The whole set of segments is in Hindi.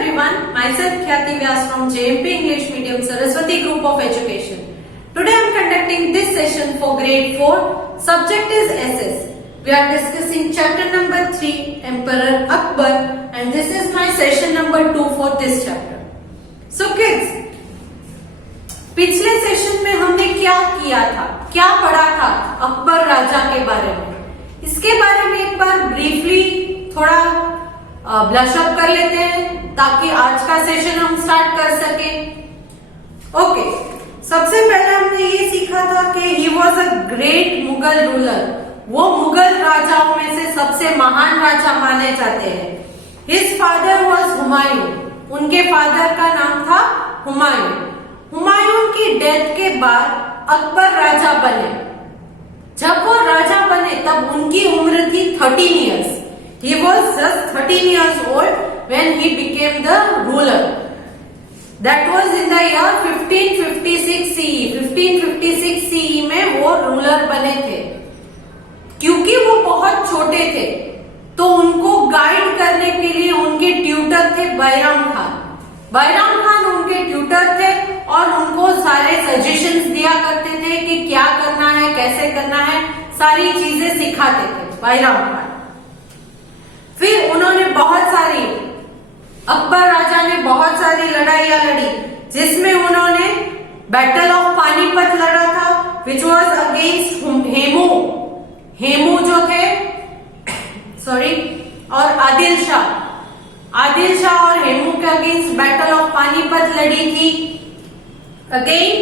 everyone, myself Khyati Vyas from JMP English Medium Saraswati Group of Education. Today I am conducting this session for grade 4. Subject is SS. We are discussing chapter number 3, Emperor Akbar, and this is my session number 2 for this chapter. So kids, पिछले सेशन में हमने क्या किया था, क्या पढ़ा था अकबर राजा के बारे में, इसके बारे में एक बार ब्रीफली थोड़ा ब्लश अप कर लेते हैं ताकि आज का सेशन हम स्टार्ट कर सके। ओके, सबसे पहले हमने ये सीखा था कि he was a great Mughal ruler. वो मुगल राजाओं में से सबसे महान राजा माने जाते हैं। His father was Humayun. उनके फादर का नाम था हुमायूं। हुमायूं की डेथ के बाद अकबर राजा बने। जब वो राजा बने तब उनकी उम्र थी 13 years. He was just 13 years old when he became the ruler. That was in the year 1556 CE. 1556 CE में वो रूलर बने थे। क्योंकि वो बहुत छोटे थे तो उनको गाइड करने के लिए उनके ट्यूटर थे बैराम खान। बैराम खान उनके ट्यूटर थे और उनको सारे सजेशंस दिया करते थे कि क्या करना है, कैसे करना है, सारी चीजें सिखाते थे बैराम खान। फिर उन्होंने अकबर राजा ने बहुत सारी लड़ाइयां लड़ी, जिसमें उन्होंने बैटल ऑफ पानीपत लड़ा था, विच वॉज अगेंस्ट हेमू जो थे और आदिल शाह और हेमू के अगेंस्ट बैटल ऑफ पानीपत लड़ी थी। Again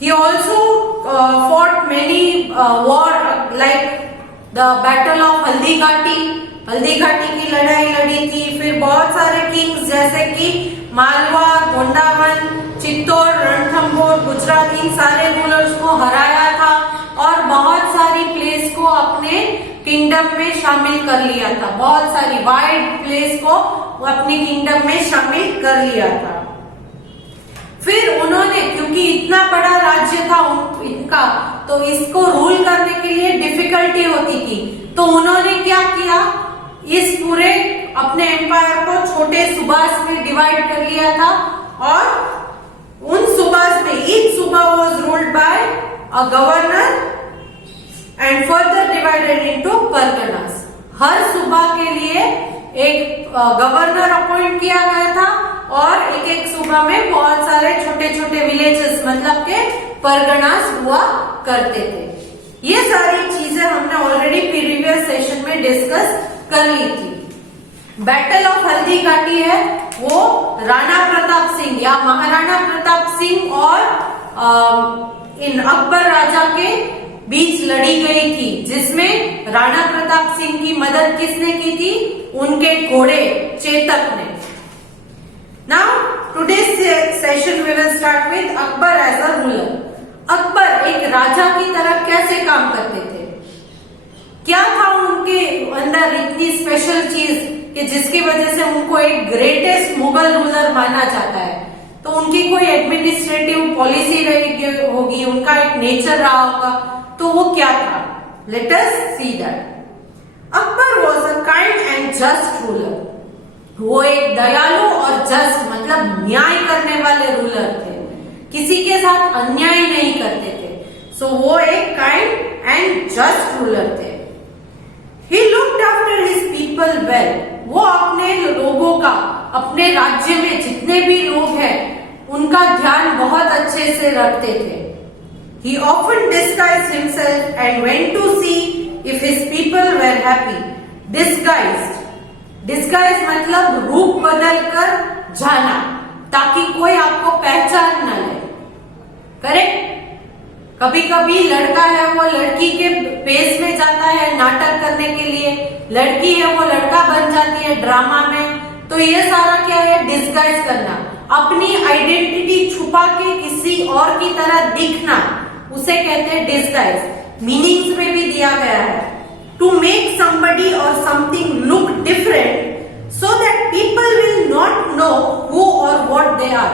he also fought many war like the battle of Haldi Ghati की लड़ाई लड़ी थी। फिर बहुत सारे किंग्स जैसे कि मालवा, गोंडावन, चित्तौड़, रणथंभौर, गुजरात, इन सारे रूलर्स को हराया था और बहुत सारी प्लेस को अपने किंगडम में शामिल कर लिया था। बहुत सारी वाइड प्लेस को वो अपने किंगडम में शामिल कर लिया था। फिर उन्होंने, क्योंकि इतना बड़ा राज्य था इनका, तो इसको रूल करने के लिए डिफिकल्टी होती थी, तो उन्होंने क्या किया, इस पूरे अपने एम्पायर को छोटे सूबास में डिवाइड कर लिया था और उन सूबास में ईच सूबा was ruled by a governor and further divided into परगनास। हर सूबा के लिए एक गवर्नर अपॉइंट किया गया था और एक एक सूबा में बहुत सारे छोटे छोटे विलेजेस मतलब के परगनास हुआ करते थे। ये सारी चीजें हमने ऑलरेडी प्रीवियस सेशन में डिस्कस कर ली थी। बैटल ऑफ हल्दी घाटी है वो राणा प्रताप सिंह या महाराणा प्रताप सिंह और इन अकबर राजा के बीच लड़ी गई थी, जिसमें राणा प्रताप सिंह की मदद किसने की थी, उनके घोड़े चेतक ने। Now today's session we will start with Akbar as a ruler. Akbar एक राजा की तरह कैसे काम करते थे, क्या था उनके अंदर इतनी स्पेशल चीज कि जिसकी वजह से उनको एक ग्रेटेस्ट मुगल रूलर माना जाता है। तो उनकी कोई एडमिनिस्ट्रेटिव पॉलिसी रही होगी, उनका एक नेचर रहा होगा, तो वो क्या था। Let us see that. Akbar was a kind and just ruler. वो एक दयालु और जस्ट मतलब न्याय करने वाले रूलर थे, किसी के साथ अन्याय नहीं करते थे। सो वो एक काइंड एंड जस्ट रूलर थे। He looked after his people well. वो अपने लोगों का, अपने राज्य में जितने भी लोग हैं उनका ध्यान बहुत अच्छे से रखते थे। He often disguised himself and went to see if his people were happy. Disguise मतलब रूप बदल कर जाना ताकि कोई आपको पहचान न ले। करेक्ट? कभी कभी लड़का है वो लड़की के पेस में जाता है नाटक करने के लिए, लड़की है वो लड़का बन जाती है ड्रामा में। तो ये सारा क्या है, डिस्गाइज करना, अपनी आइडेंटिटी छुपा के किसी और की तरह दिखना, उसे कहते हैं डिस्गाइज। मीनिंग्स में भी दिया गया है, टू मेक समबडी और something look different so that people will not know who और व्हाट दे आर।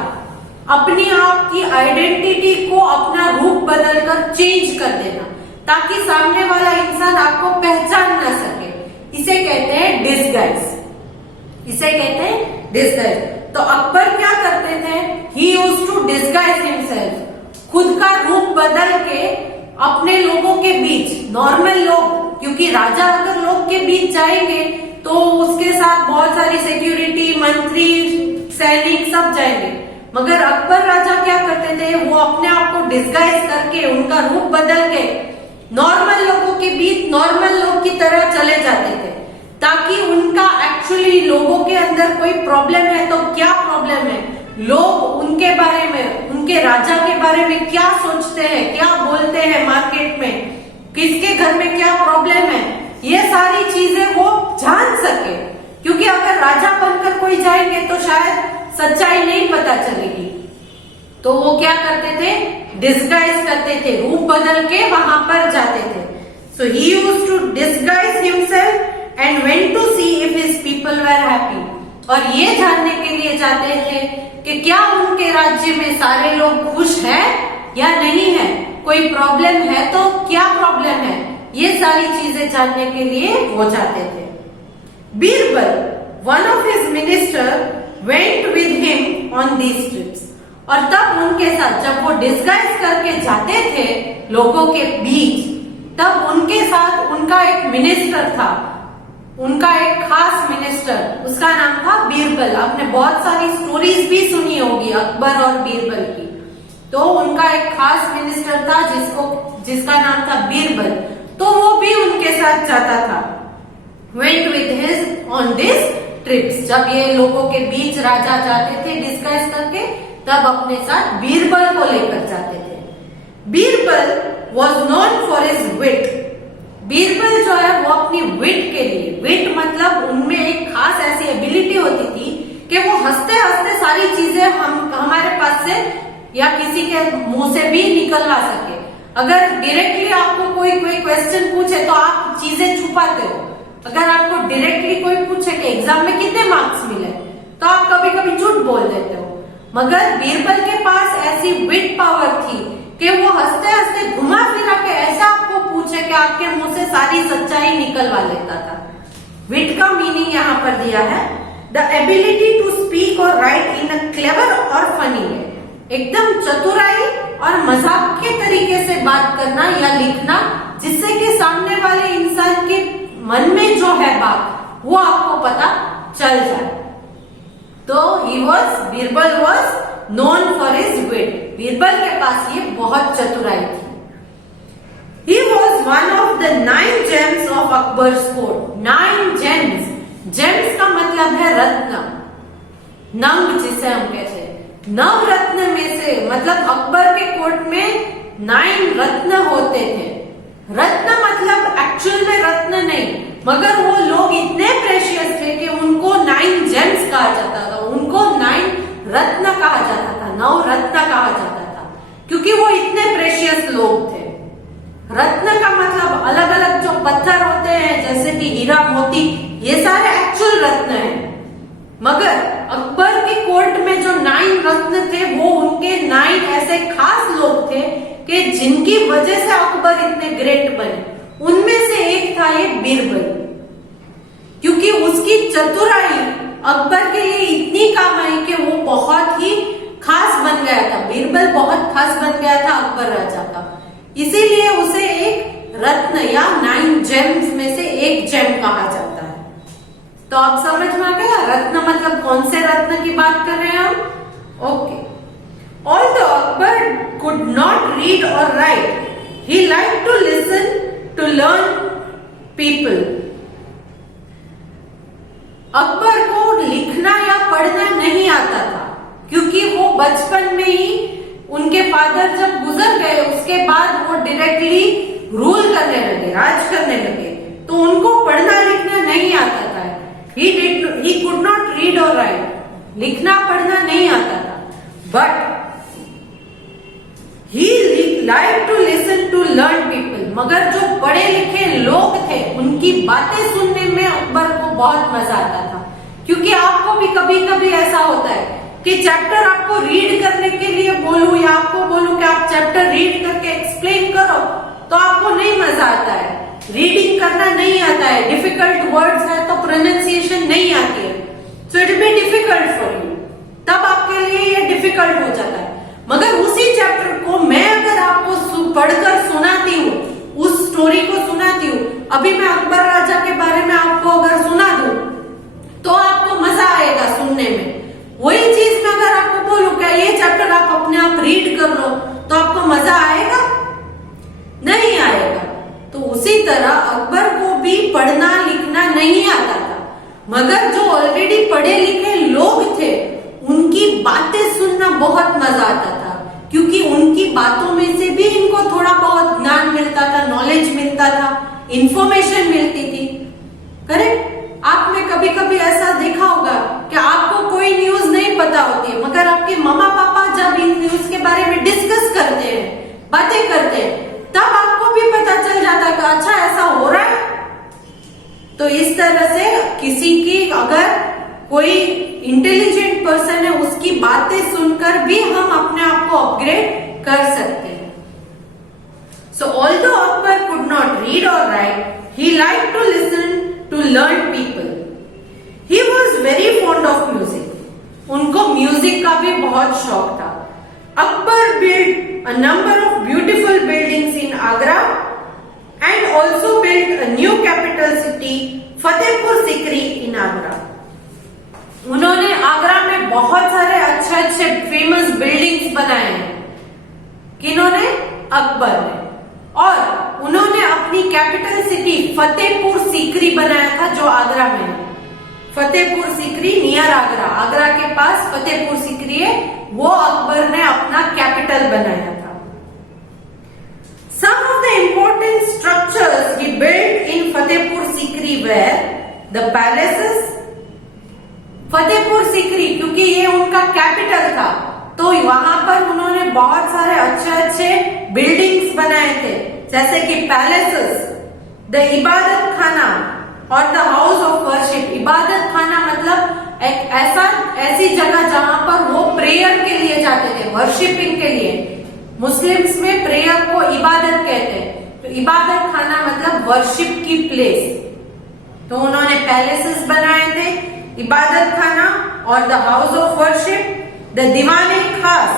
अपनी आप की आइडेंटिटी को अपना रूप बदलकर चेंज कर देना ताकि सामने वाला इंसान आपको पहचान ना सके, इसे कहते हैं डिस्गाइज। इसे कहते हैं डिस्गाइज। तो अकबर क्या करते थे, he used to disguise himself, खुद का रूप बदल के अपने लोगों के बीच, नॉर्मल लोग, क्योंकि राजा अगर लोग के बीच जाएंगे तो उसके साथ बहुत सारी सिक्योरिटी, मंत्री, सैनिक सब जाएंगे, मगर अकबर राजा क्या करते थे, वो अपने आप को डिस्गाइज करके, उनका रूप बदल के नॉर्मल लोगों के बीच नॉर्मल लोग की तरह चले जाते थे, ताकि उनका एक्चुअली लोगों के अंदर कोई प्रॉब्लम है तो क्या प्रॉब्लम है, लोग उनके बारे में, उनके राजा के बारे में क्या सोचते हैं, क्या बोलते हैं मार्केट में, किसके घर में क्या प्रॉब्लम है, ये सारी चीजें वो जान सके। क्योंकि अगर राजा बनकर कोई जाएंगे तो शायद सच्चाई नहीं पता चलेगी, तो वो क्या करते थे, डिस्गाइज करते थे, रूप बदल के वहां पर जाते थे। So he used to disguise himself and went to see if his people were happy, और ये जानने के लिए जाते थे कि क्या उनके राज्य में सारे लोग खुश हैं या नहीं है, कोई प्रॉब्लम है तो क्या प्रॉब्लम है, ये सारी चीजें जानने के लिए वो जाते थे। Birbal, one of his minister, went with him on these trips, और तब उनके साथ, जब वो डिस्गाइज करके जाते थे लोगों के बीच, तब उनके साथ उनका एक मिनिस्टर था, उनका एक खास मिनिस्टर, उसका नाम था बीरबल। आपने बहुत सारी स्टोरीज भी सुनी होगी अकबर और बीरबल की, तो उनका एक खास मिनिस्टर था जिसका नाम था बीरबल, तो वो भी उनके साथ जाता था। Went with his on this trips, जब ये लोगों के बीच राजा जाते थे डिस्गाइज करके, तब अपने साथ बीरबल को लेकर जाते थे। Birbal was known for his wit, Birbal जो है वो अपनी विट के लिए, विट मतलब उनमें एक खास ऐसी एबिलिटी होती थी कि वो हंसते हंसते सारी चीजें हमारे पास से या किसी के मुंह से भी निकलवा सके। अगर डायरेक्टली आपको कोई क्वेश्चन पूछे तो आप चीजें छुपाते हो, अगर आपको डायरेक्टली कोई पूछे कि एग्जाम में कितने मार्क्स मिले तो आप कभी कभी झूठ बोल देते हो, मगर बीरबल के पास ऐसी विट पावर थी कि वो हंसते हंसते घुमा फिरा के ऐसा आपको पूछे कि आपके मुंह से सारी सच्चाई निकलवा लेता था। विट का मीनिंग यहाँ पर दिया है, द एबिलिटी टू स्पीक और राइट इन अ क्लेवर और फनी वे, एकदम चतुराई और मजाक के तरीके से बात करना या लिखना, जिससे कि सामने वाले इंसान के मन में जो है बात वो आपको पता चल जाए। तो Birbal was known for his wit, Birbal के पास ये बहुत चतुराई थी। He was one of the 9 gems of Akbar's court, 9 gems, gems का मतलब है रत्न, नंग जिसे हम कहते हैं, 9 रत्न में से, मतलब अकबर के कोर्ट में 9 रत्न होते थे। रत्न मतलब एक्चुअल में रत्न नहीं, मगर वो लोग इतने प्रेशियस थे कि उनको 9 जेम्स कहा जाता था, उनको 9 रत्न कहा जाता था, 9 रत्न कहा जाता था, क्योंकि वो इतने प्रेशियस लोग थे। रत्न का मतलब अलग अलग जो पत्थर होते हैं जैसे कि हीरा, मोती, ये सारे एक्चुअल रत्न हैं, मगर अकबर के कोर्ट में जो 9 रत्न थे वो उनके 9 ऐसे खास लोग थे कि जिनकी वजह से अकबर इतने ग्रेट बने। उनमें से एक था ये बीरबल, क्योंकि उसकी चतुराई अकबर के लिए इतनी काम आई कि वो बहुत ही खास बन गया था, बीरबल बहुत खास बन गया था अकबर राजा का, इसीलिए उसे एक रत्न या 9 जेम्स में से एक जेम कहा जाता है। तो आप समझ में आ गया रत्न मतलब कौन से रत्न की बात कर रहे हैं हम? Okay. Although Akbar could not read or write, he liked to listen to learn people. Akbar को लिखना या पढ़ना नहीं आता था, क्योंकि वो बचपन में ही उनके फादर जब गुजर गए उसके बाद वो डायरेक्टली रूल करने लगे, राज करने लगे, तो उनको पढ़ना लिखना नहीं आता था। He could not read or write, लिखना पढ़ना नहीं आता था, but he liked to listen to learn people, मगर जो पढ़े लिखे लोग थे उनकी बातें सुनने में अकबर को बहुत मजा आता था। क्योंकि आपको भी कभी कभी ऐसा होता है कि चैप्टर आपको रीड करने के लिए बोलूं या आपको बोलूं कि आप चैप्टर रीड करके एक्सप्लेन करो, तो आपको नहीं मजा आता है, रीडिंग करना नहीं आता है, डिफिकल्ट वर्ड्स है तो प्रोनाउंसिएशन नहीं आती है, so it will be difficult for you, तब आपके लिए ये डिफिकल्ट हो जाता है। मगर उसी चैप्टर को मैं अगर आपको पढ़कर सुनाती हूँ, उस स्टोरी को सुनाती हूँ, अभी मैं अकबर राजा के बारे में आपको अगर सुना दूं तो आपको मजा आएगा सुनने में। वही चीज मैं अगर आपको बोलूं क्या ये चैप्टर आप अपने आप रीड कर लो तो आपको मजा आएगा? नहीं आएगा। तो उसी तरह अकबर को भी पढ़ना लिखना नहीं आता था, मगर जो ऑलरेडी पढ़े लिखे लोग थे उनकी बातें सुनना बहुत मजा आता था, क्योंकि उनकी बातों में से भी इनको थोड़ा बहुत ज्ञान मिलता था, नॉलेज मिलता था, इंफॉर्मेशन मिलती थी। करेक्ट? आपने कभी कभी ऐसा देखा होगा कि आपको कोई न्यूज नहीं पता होती है, मगर आपके मम्मा पापा जब इन न्यूज के बारे में डिस्कस करते हैं, बातें करते हैं, तब आपको भी पता चल जाता है कि अच्छा ऐसा हो रहा है। तो इस तरह से किसी की अगर कोई इंटेलिजेंट पर्सन है उसकी बातें सुनकर भी हम अपने आप को अपग्रेड कर सकते हैं। सो although Akbar could not read और right, he liked to listen to learn people. He was very fond of music. उनको म्यूजिक का भी बहुत शौक था। Akbar built a number of beautiful buildings in Agra and also built a new capital city, Fatehpur Sikri in Agra. उन्होंने आगरा में बहुत सारे अच्छे अच्छे फेमस बिल्डिंग्स बनाए हैं। किन्होंने? अकबर ने। और उन्होंने अपनी कैपिटल सिटी फतेहपुर सीकरी बनाया था जो आगरा में है। फतेहपुर सीकरी नियर आगरा, आगरा के पास फतेहपुर सीकरी है, वो अकबर ने अपना कैपिटल बनाया था। Some of the important structures he built in Fatehpur Sikri were the palaces. Fatehpur Sikri क्योंकि ये उनका कैपिटल था तो वहां पर उन्होंने बहुत सारे अच्छे अच्छे बिल्डिंग्स बनाए थे, जैसे कि पैलेसेस, द इबादत खाना और द हाउस ऑफ वर्शिप। इबादत खाना मतलब एक ऐसी जगह जहां पर वो प्रेयर के लिए जाते थे, वर्शिपिंग के लिए। मुस्लिम्स में प्रेयर को इबादत कहते हैं, तो इबादत खाना मतलब वर्शिप की प्लेस। तो उन्होंने पैलेसेस बनाए थे, इबादत खाना और the house of worship, the दीवाने खास।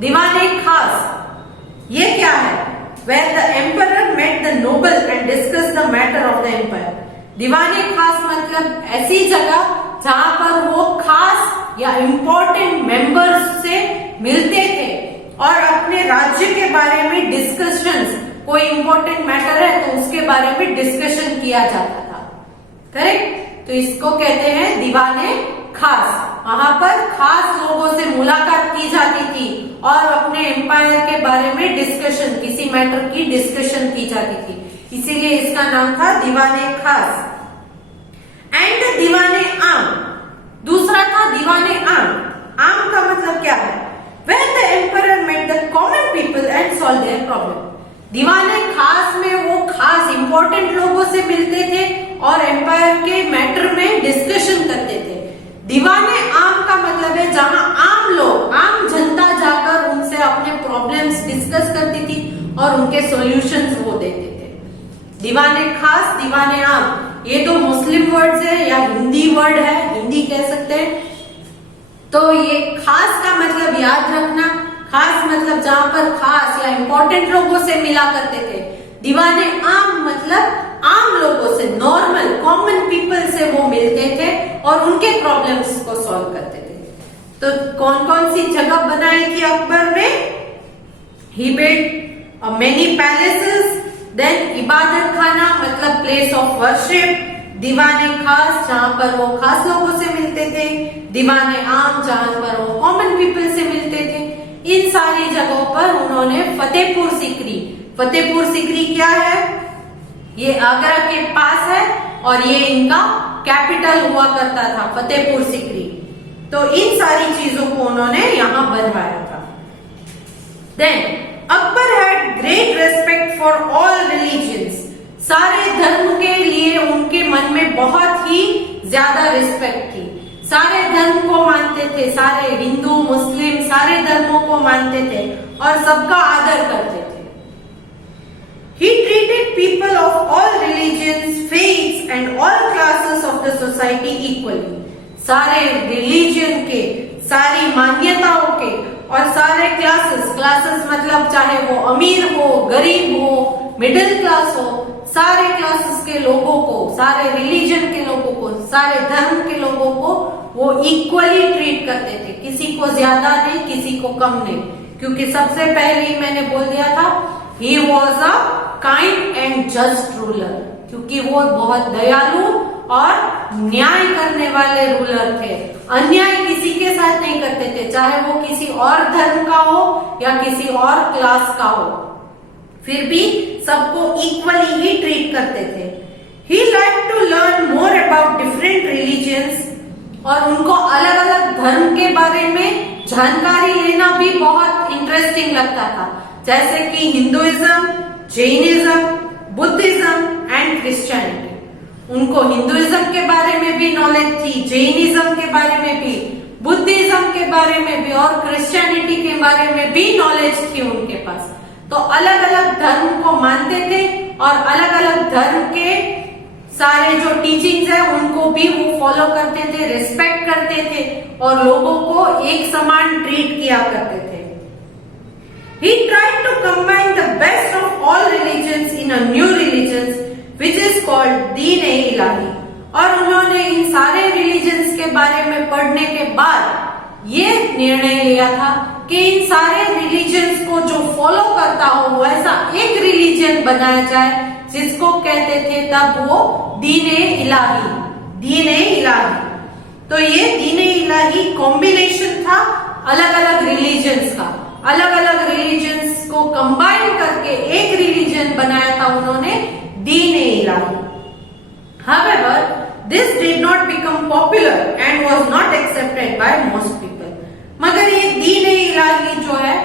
दीवाने खास ये क्या है? Where the emperor met the noble and discussed the matter of the empire. दीवाने खास मतलब ऐसी जगह जहां पर वो खास या इम्पोर्टेंट मेंबर्स से मिलते थे और अपने राज्य के बारे में डिस्कशंस, कोई इम्पोर्टेंट मैटर है तो उसके बारे में डिस्कशन किया जाता था। करेक्ट? तो इसको कहते हैं दीवाने खास। वहां पर खास लोगों से मुलाकात की जाती थी और अपने एम्पायर के बारे में डिस्कशन, किसी मैटर की डिस्कशन की जाती थी, इसीलिए इसका नाम था दीवाने खास। एंड दीवाने आम, दूसरा था दीवाने आम। आम का मतलब क्या है? When the emperor met the common people and solved their problem. दीवाने खास में वो खास इंपॉर्टेंट लोगों से मिलते थे और एम्पायर के मैटर में डिस्कशन करते थे। दीवाने आम का मतलब है जहां आम लोग, आम जनता जाकर उनसे अपने प्रॉब्लम्स डिस्कस करती थी और उनके सॉल्यूशंस वो देते थे। दीवाने खास, दीवाने आम, ये दो मुस्लिम वर्ड्स है या हिंदी वर्ड है, हिंदी कह सकते हैं। तो ये खास का मतलब याद रखना, खास मतलब जहां पर खास या इंपॉर्टेंट लोगों से मिला करते थे। दीवाने आम मतलब आम लोगों से, नॉर्मल कॉमन पीपल से वो मिलते थे और उनके प्रॉब्लम्स को सॉल्व करते थे। तो कौन कौन सी जगह बनाई थी अकबर ने? ही बिल्ट मेनी पैलेसेस, देन इबादत खाना मतलब प्लेस ऑफ वर्शिप, दीवाने खास जहां पर वो खास लोगों से मिलते थे, दीवाने आम जहां पर वो कॉमन पीपल से मिलते थे। इन सारी जगहों पर उन्होंने फतेहपुर सीकरी, फतेहपुर सीकरी क्या है? ये आगरा के पास है और ये इनका कैपिटल हुआ करता था, फतेहपुर सीकरी। तो इन सारी चीजों को उन्होंने यहां बनवाया था। Then Akbar had great respect for all religions. सारे धर्म के लिए उनके मन में बहुत ही ज्यादा रिस्पेक्ट थी। सारे धर्म को मानते थे, सारे हिंदू मुस्लिम सारे धर्मों को मानते थे और सबका आदर करते थे। He treated people of all religions, faiths and all classes of the society equally. सारे रिलीजन के, सारी मान्यताओं के और सारे क्लासेस मतलब चाहे वो अमीर हो, गरीब हो, मिडिल क्लास हो, सारे क्लासेस के लोगों को, सारे रिलीजन के लोगों को, सारे धर्म के लोगों को वो इक्वली ट्रीट करते थे, किसी को ज्यादा नहीं, किसी को कम नहीं। क्योंकि सबसे पहले ही मैंने बोल दिया था, he was a kind and just ruler, क्योंकि वो बहुत दयालु और न्याय करने वाले रूलर थे। अन्याय किसी के साथ नहीं करते थे, चाहे वो किसी और धर्म का हो या किसी और क्लास का हो, फिर भी सबको इक्वली ही ट्रीट करते थे। He like to learn more about different religions, और उनको अलग अलग धर्म के बारे में जानकारी लेना भी बहुत इंटरेस्टिंग लगता था, जैसे कि Hinduism, Jainism, Buddhism and Christianity. उनको हिंदुइज्म के बारे में भी नॉलेज थी, जैनिज्म के बारे में भी, बुद्धिज्म के बारे में भी और क्रिश्चियनिटी के बारे में भी नॉलेज थी उनके पास। तो अलग अलग धर्म को मानते थे और अलग अलग धर्म के सारे जो टीचिंग्स है उनको भी वो फॉलो करते थे, रिस्पेक्ट करते थे और लोगों को एक समान ट्रीट किया करते थे। He tried to combine the best of all religions in a new religion which is called दीन-ए-इलाही। और उन्होंने इन सारे रिलीजन्स के बारे में पढ़ने के बाद ये निर्णय लिया था कि इन सारे रिलीजन्स को जो फॉलो करता हो वैसा एक रिलीजन बनाया जाए, जिसको कहते थे तब वो दीन-ए-इलाही, दीन-ए-इलाही। तो ये दीन-ए-इलाही कॉम्बिनेशन था अलग अलग रिलीजन्स का, अलग अलग रिलीजन्स को कंबाइन करके एक रिलीजन बनाया था उन्होंने, दीन-ए-इलाही। However, this did not become popular and was not accepted by most people। मगर ये दीन-ए-इलाही जो है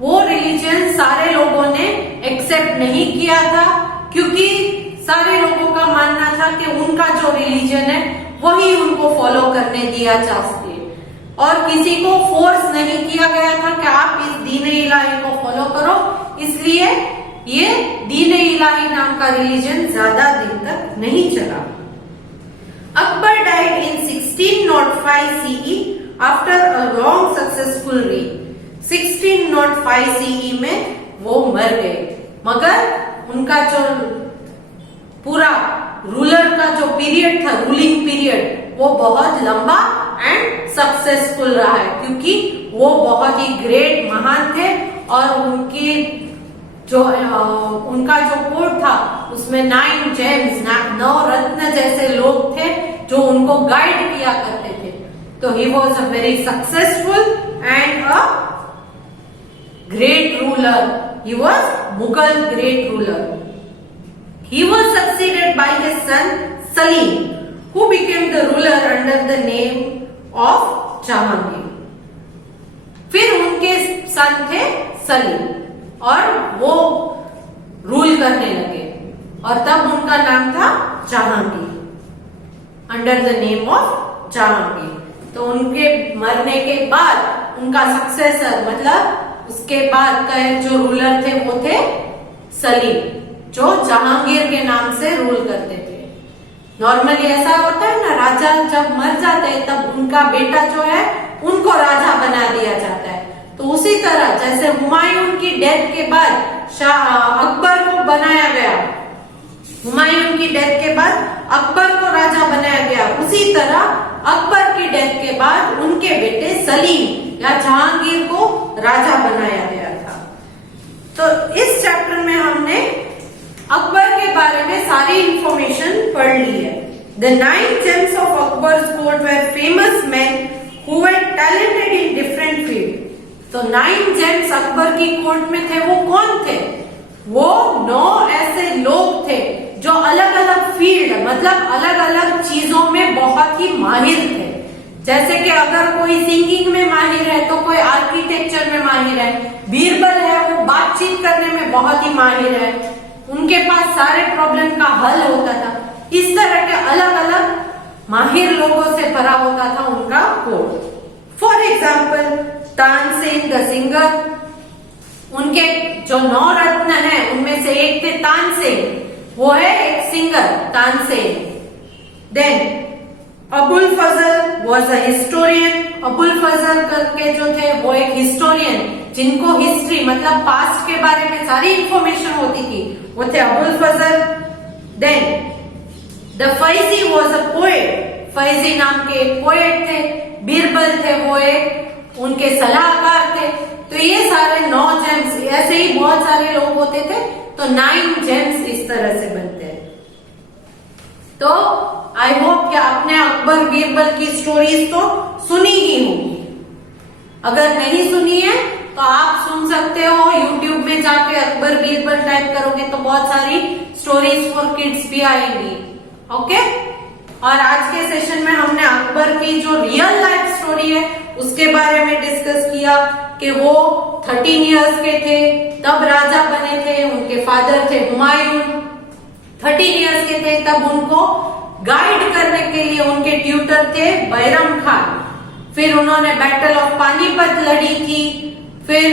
वो रिलीजन सारे लोगों ने एक्सेप्ट नहीं किया था, क्योंकि सारे लोगों का मानना था कि उनका जो रिलीजन है वही उनको फॉलो करने दिया जा सके, और किसी को फोर्स नहीं किया गया था कि आप इस दीन-ए-इलाही को फॉलो करो। इसलिए ये दीन-ए-इलाही नाम का रिलीजन ज्यादा दिन तक नहीं चला। Akbar died in 1605 CE after a long successful rain. 1605 CE में वो मर गए, मगर उनका जो पूरा रूलर का जो पीरियड था, रूलिंग पीरियड, वो बहुत लंबा एंड सक्सेसफुल रहा है, क्योंकि वो बहुत ही ग्रेट, महान थे और उनकी जो उनका जो कोर्ट था उसमें 9 जेम्स, 9 रत्न जैसे लोग थे जो उनको गाइड किया करते थे। तो he was a very successful and a great ruler. He was Mughal great ruler. He was succeeded by his son Salim, who became the ruler under the name of Jahangir। फिर उनके सन थे सलीम और वो रूल करने लगे और तब उनका नाम था Jahangir, under the name of Jahangir. तो उनके मरने के बाद उनका सक्सेसर, मतलब उसके बाद का जो रूलर थे वो थे सलीम, जो जहांगीर के नाम से रूल करते थे। नॉर्मली ऐसा होता है ना, राजा जब मर जाते हैं तब उनका बेटा जो है उनको राजा बना दिया जाता है। तो उसी तरह जैसे हुमायूं की डेथ के बाद अकबर को बनाया गया, हुमायूं की डेथ के बाद अकबर को राजा बनाया गया, उसी तरह अकबर की डेथ के बाद उनके बेटे सलीम या जहांगीर को राजा बनाया गया था। तो इस चैप्टर में हमने अकबर के बारे में सारी इंफॉर्मेशन पढ़ ली है। The 9 gems of Akbar's court were famous men who were talented in different fields। तो 9 gems अकबर की कोर्ट में थे, वो कौन थे? वो 9 ऐसे लोग थे जो अलग अलग फील्ड, मतलब अलग अलग चीजों में बहुत ही माहिर थे। जैसे कि अगर कोई सिंगिंग में माहिर है तो कोई आर्किटेक्चर में माहिर है, बीरबल है वो बातचीत करने में बहुत ही माहिर है, उनके पास सारे प्रॉब्लम का हल होता था। इस तरह के अलग अलग माहिर लोगों से भरा होता था उनका court. For example Tansen the singer, उनके जो 9 रत्न हैं उनमें से एक थे तानसेन, वो है एक singer Tansen. Then Abul Fazal was a historian. Abul Fazal करके जो थे वो एक हिस्टोरियन, जिनको हिस्ट्री मतलब पास्ट के बारे में सारी इंफॉर्मेशन होती थी, वो थे Abul Fazal. Then the Faizi was a poet. Faizi नाम के एक पोएट थे। बीरबल थे, वो एक उनके सलाहकार थे। तो ये सारे 9 जेम्स, ऐसे ही बहुत सारे लोग होते थे, तो 9 जेम्स इस तरह से बनते हैं। तो आई होप कि आपने अकबर बीरबल की स्टोरीज तो सुनी ही होगी। अगर नहीं सुनी है तो आप सुन सकते हो, यूट्यूब में जाके अकबर बीरबल टाइप करोगे तो बहुत सारी स्टोरीज फॉर किड्स भी आएंगी। ओके, और आज के सेशन में हमने अकबर की जो रियल लाइफ स्टोरी है उसके बारे में डिस्कस किया कि वो 13 इयर्स के थे तब राजा बने थे। उनके फादर थे हुमायूं। 13 इयर्स के थे तब उनको गाइड करने के लिए उनके ट्यूटर थे बैरम खान। फिर उन्होंने बैटल ऑफ पानीपत लड़ी थी। फिर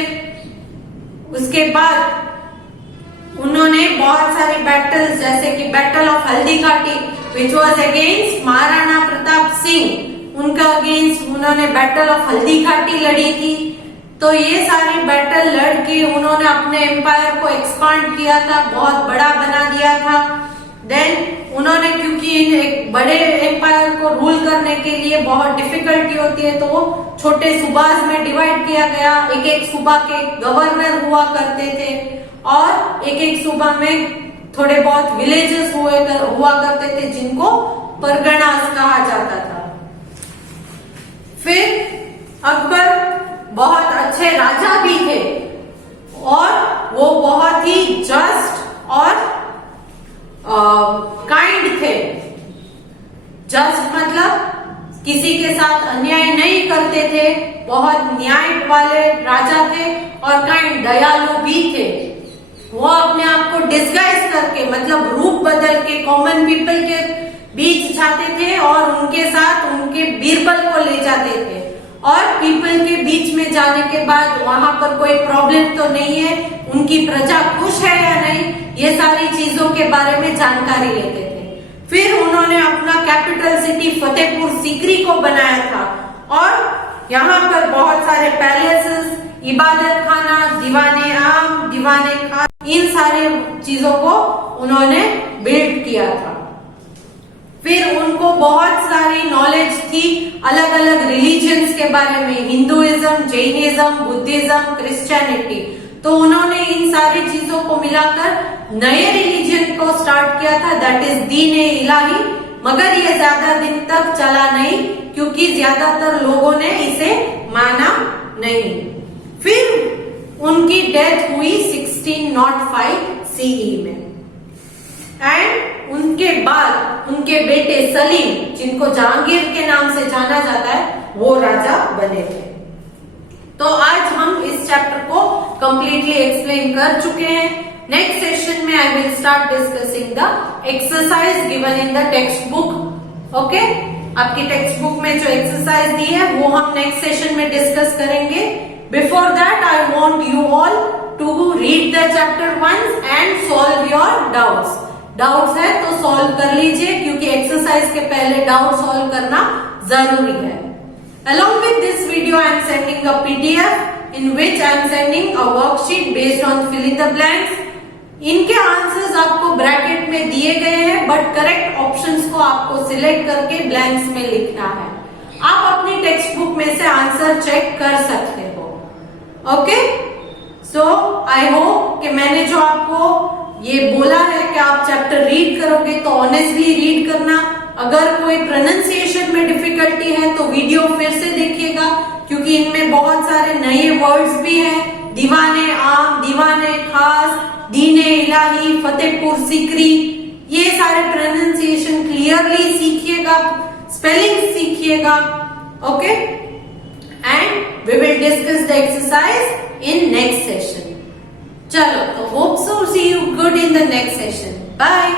उसके बाद उन्होंने बहुत सारी बैटल्स, जैसे कि battle of Haldi Ghati which was against Maharana Pratap Singh, उनका अगेंस्ट उन्होंने बैटल ऑफ हल्दी घाटी लड़ी थी। तो ये सारी बैटल लड़के उन्होंने अपने एम्पायर को एक्सपांड किया था, बहुत बड़ा बना दिया था। देन उन्होंने, क्योंकि एक बड़े एम्पायर को रूल करने के लिए बहुत डिफिकल्टी होती है, तो वो छोटे सूबाज में डिवाइड किया गया। एक एक सूबा के गवर्नर हुआ करते थे और एक एक सूबा में थोड़े बहुत विलेजेस हुआ करते थे, जिनको परगनास कहा जाता था। फिर अकबर बहुत अच्छे राजा भी थे और वो बहुत ही जस्ट और काइंड थे। जस्ट मतलब किसी के साथ अन्याय नहीं करते थे, बहुत न्याय वाले राजा थे और काइंड, दयालु भी थे। वो अपने आप को डिस्गाइज करके, मतलब रूप बदल के कॉमन पीपल के बीच जाते थे और उनके साथ उनके बीरबल को ले जाते थे। और पीपल के बीच में जाने के बाद वहां पर कोई प्रॉब्लम तो नहीं है, उनकी प्रजा खुश है या नहीं, ये सारी चीजों के बारे में जानकारी लेते थे। फिर उन्होंने अपना कैपिटल सिटी फतेहपुर सीकरी को बनाया था और यहाँ पर बहुत सारे पैलेसेस, इबादत खाना, दीवाने आम, दीवाने खान, इन सारे चीजों को उन्होंने बिल्ड किया था। फिर उनको बहुत सारी नॉलेज थी अलग अलग रिलीजन्स के बारे में, हिंदुइज्म, जैनिज्म, बुद्धिज्म, क्रिश्चियनिटी। तो उन्होंने इन सारी चीजों को मिलाकर नए रिलीजन को स्टार्ट किया था, दैट इज दीन-ए इलाही। मगर ये ज्यादा दिन तक चला नहीं क्योंकि ज्यादातर लोगों ने इसे माना नहीं। फिर उनकी डेथ हुई 1605 सीई में। एंड उनके बाद उनके बेटे सलीम, जिनको जहांगीर के नाम से जाना जाता है, वो राजा बने थे। तो आज हम इस चैप्टर को कंप्लीटली एक्सप्लेन कर चुके हैं। नेक्स्ट सेशन में I will start discussing the exercise given in the text book. Okay, आपकी टेक्स्ट बुक में जो एक्सरसाइज दी है वो हम नेक्स्ट सेशन में डिस्कस करेंगे। Before that I want you all to read the chapter once and solve your doubts. Doubts है तो सॉल्व कर लीजिए, क्योंकि एक्सरसाइज के पहले डाउट सॉल्व करना जरूरी है। Along with this video, I am sending a PDF in which I am sending a worksheet based on fill in the blanks. इनके आंसर्स आपको ब्रैकेट में दिए गए हैं, बट करेक्ट ऑप्शंस को आपको सिलेक्ट करके ब्लैंक्स में लिखना है। आप अपनी टेक्स्ट बुक में से आंसर चेक कर सकते हो। ओके, सो आई होप कि मैंने जो आपको ये बोला है कि आप चैप्टर रीड करोगे तो ऑनेस्टली रीड करना। अगर कोई प्रोनाउंसिएशन में डिफिकल्टी है तो वीडियो फिर से देखिएगा, क्योंकि इनमें बहुत सारे नए वर्ड्स भी हैं। दीवाने आम, दीवाने खास, दीने इलाही, फतेहपुर सीकरी, ये सारे प्रोनाउंसिएशन क्लियरली सीखिएगा, स्पेलिंग सीखिएगा। Okay, and we will discuss the exercise in next session. चलो, तो hope so see you good in the next session. Bye.